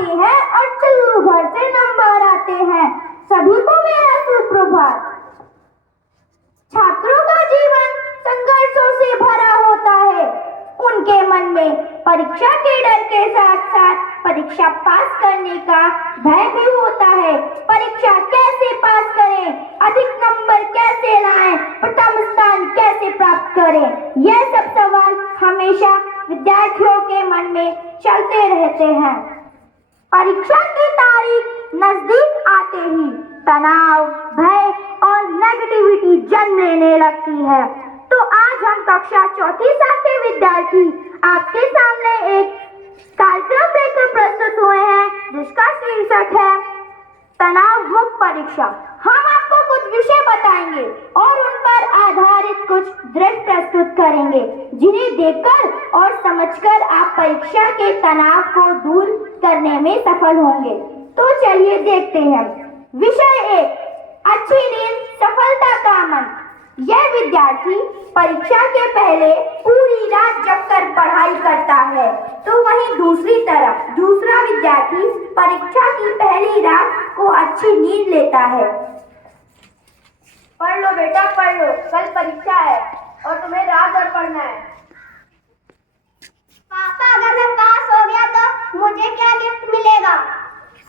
आते हैं और चुल्लू भर से नंबर आते हैं। सभी को मेरा सुप्रभात। छात्रों का जीवन संघर्षों से भरा होता है। उनके मन में परीक्षा के डर के साथ साथ परीक्षा पास करने का भय भी होता है। परीक्षा कैसे पास करें, अधिक नंबर कैसे लाएं, प्रथम स्थान कैसे प्राप्त करें, यह सब सवाल हमेशा विद्यार्थियों के मन में चलते रहते हैं। परीक्षा की तारीख नजदीक आते ही तनाव, भय और नेगेटिविटी जन्म लेने लगती है। तो आज हम कक्षा चौथी साल के विद्यार्थी आपके सामने एक कार्यक्रम लेकर प्रस्तुत हुए हैं जिसका शीर्षक है तनाव मुक्त परीक्षा। हम आपको कुछ विषय बताएंगे और उन पर आधारित कुछ दृश्य प्रस्तुत करेंगे जिन्हें देखकर और समझकर आप परीक्षा के तनाव को दूर करने में सफल होंगे। तो चलिए देखते हैं। विषय 1, अच्छी नींद सफलता का मंत्र। यह विद्यार्थी परीक्षा के पहले पूरी रात जगकर पढ़ाई करता है, तो वहीं दूसरी तरफ दूसरा विद्यार्थी परीक्षा की पहली रात को अच्छी नींद लेता है। पढ़ लो बेटा, पढ़ लो, कल परीक्षा है और तुम्हें रात भर पढ़ना है। पापा, अगर मैं पास हो गया तो मुझे क्या गिफ्ट मिलेगा?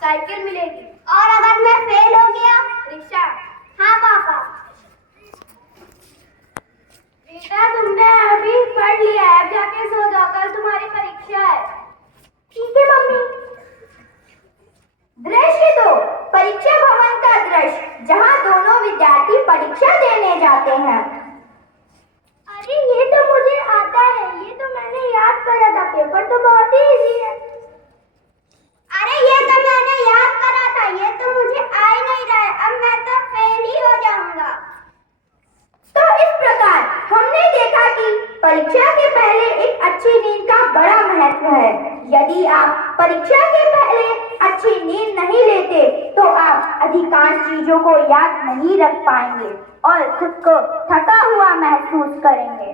साइकिल मिलेगी। और अगर मैं फेल हो गया? रिक्शा। हाँ पापा। बेटा, तुमने अभी पढ़ लिया है, अब जाके सो जाओ, कल तुम्हारी परीक्षा है। ठीक है मम्मी। दृश्य 2, परीक्षा भवन का दृश्य, जहां दोनों विद्यार्थी परीक्षा देने जाते हैं। अरे ये तो मुझे आता है, ये तो मैंने याद करा था, पेपर तो बहुत ही इजी है। अरे ये तो मैंने याद करा था, ये तो मुझे आ ही नहीं रहा है, अब मैं तो फेल ही हो जाऊंगा। तो इस प्रकार हमने देखा कि परीक्षा के पहले एक अच्छी नींद का बड़ा महत्व है। यदि आप परीक्षा के पहले अच्छी नींद नहीं लेते तो आप अधिकांश चीजों को याद नहीं रख पाएंगे और खुद को थका हुआ महसूस करेंगे।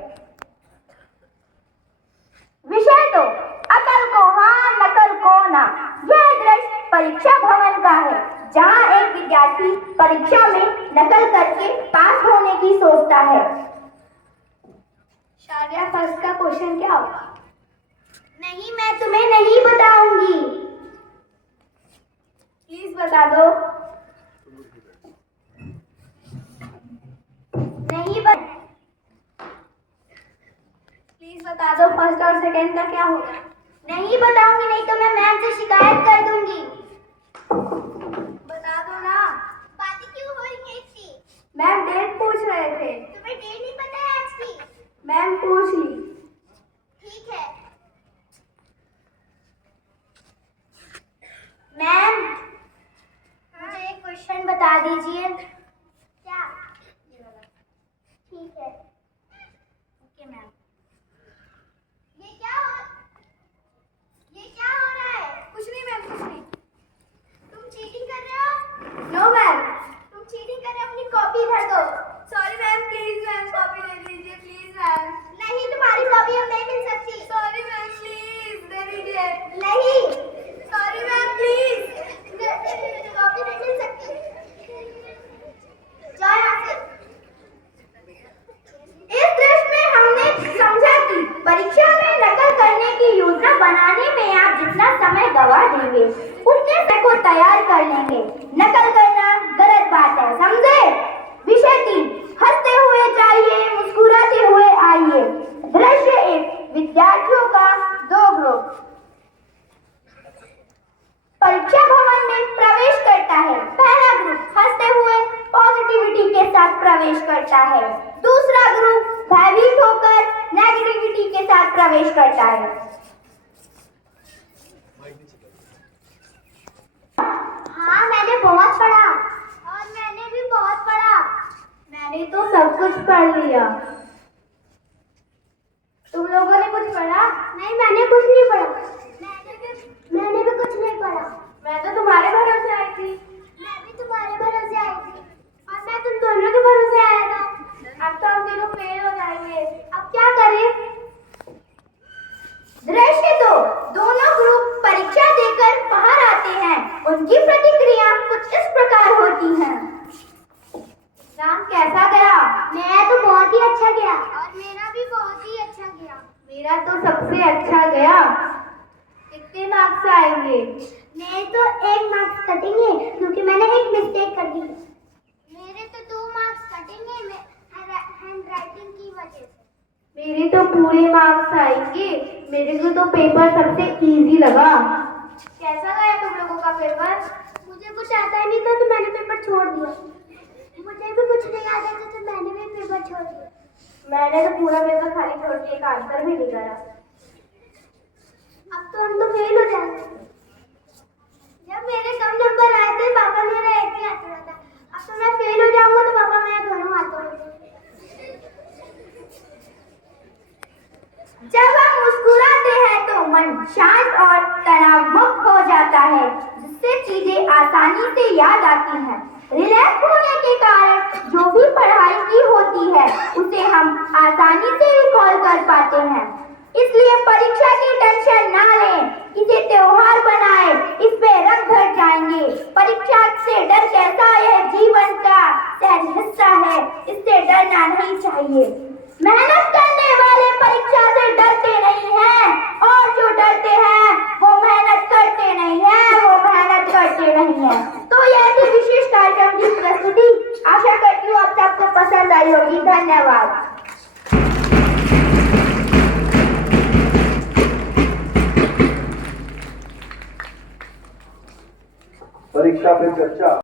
विषय 2, अकल को हाँ नकल को ना। यह दृश्य परीक्षा भवन का है, जहाँ एक विद्यार्थी परीक्षा में नकल करके पास होने की सोचता है। शारिया, फर्स्ट का क्वेश्चन क्या होगा? नहीं, मैं तुम्हें नहीं बताऊंगी। प्लीज बता दो। नहीं प्लीज बता दो, फर्स्ट और सेकंड का क्या होगा? नहीं बताऊंगी, नहीं तो मैं मैम से शिकायत कर दूंगी। बता दो ना। बातें क्यों हो रही है इसकी? मैम डेट पूछ रहे थे। तुम्हें डेट नहीं पता है आज की? मैम पूछ ली। ठीक है। मैम, मुझे एक क्वेश्चन बता दीजिए। क्या? ठीक है। Okay ma'am. ये क्या हो रहा है? कुछ नहीं मैम, कुछ नहीं। तुम चीटिंग कर रहे हो? No ma'am. तुम चीटिंग कर रहे हो, अपनी कॉपी इधर दो। Sorry ma'am, please ma'am, copy दे दीजिए, प्लीज मैम। नहीं, तुम्हारी कॉपी अब नहीं मिल सकती। सॉरी मैम, प्लीज दे दीजिए। नहीं, सॉरी मैम, प्लीज। कॉपी नहीं मिल सकती। जाओ यहाँ से। इस दृश्य में हमने समझा कि परीक्षा में नकल करने की योजना बनाने में आप जितना समय गवा देंगे उतने समय को तैयार कर लेंगे। नकल करना गलत बात है, समझे? विषय 3, हंसते हुए जाइए, मुस्कुराते हुए आइए। दृश्य 1, विद्यार्थियों का 2 ग्रुप परीक्षा भवन में प्रवेश करता है। पहला ग्रुप हंसते हुए पॉजिटिविटी के साथ प्रवेश करता है, दूसरा ग्रुप भयभीत होकर नेगेटिविटी के साथ प्रवेश करता है। हाँ, मैंने बहुत पढ़ा। और मैंने भी बहुत पढ़ा। मैंने तो सब कुछ पढ़ लिया। तुम लोगों ने कुछ पढ़ा? नहीं, मैंने कुछ नहीं पढ़ा। मैंने भी कुछ नहीं पढ़ा। मैं तो तुम्हारे भरोसे आई थी। मैं भी तुम्हारे भरोसे आई थी। और मैं तुम दोनों के भरोसे आया था। अब तो हम तीनों फेल हो जाएंगे। अब क्या करें? दृश्य 2, दोनों ग्रुप परीक्षा देकर बाहर आते मेरा तो सबसे अच्छा गया। कितने मार्क्स आएंगे? मेरे तो 1 मार्क्स कटेंगे क्योंकि मैंने एक मिस्टेक कर दी। मेरे तो 2 मार्क्स कटेंगे हैंड राइटिंग की वजह से। मेरे तो पूरे मार्क्स आएंगे। मेरे को तो पेपर सबसे इजी लगा। कैसा गया तुम लोगों का पेपर? मुझे कुछ आता ही नहीं था तो मैंने पेपर छोड़ दिया। मुझे भी कुछ नहीं आता था तो मैंने भी पेपर छोड़ दिया। मैंने तो पूरा पेपर खाली छोड़ के एक आंसर भी नहीं करा। अब तो हम तो फेल हो जाएंगे। जब मेरे कम नंबर आए थे पापा मेरा एक ही आता था। अब तो मैं फेल हो जाऊंगा तो पापा मेरा दोनों हाथों में। जब हम मुस्कुराते हैं तो मन शांत और तनाव मुक्त हो जाता है, जिससे चीजें आसानी से याद आती हैं। रिलैक्स होने के कारण जो भी पढ़ाई की होती है उसे हम आसानी से रिकॉल कर पाते हैं। इसलिए परीक्षा की टेंशन ना लें, इसे त्योहार बनाएं, इसमें रंग भर जाएंगे। परीक्षा से डर कैसा यह जीवन का सहज हिस्सा है, इससे डरना नहीं चाहिए। मेहनत करने वाले परीक्षा से डरते नहीं हैं, और जो डरते हैं वो मेहनत करते नहीं हैं, वो मेहनत करते नहीं हैं। तो यह थी विशेष कार्यक्रम की प्रस्तुति। आशा करती हूँ आप सबको पसंद आई होगी। धन्यवाद। परीक्षा पे चर्चा।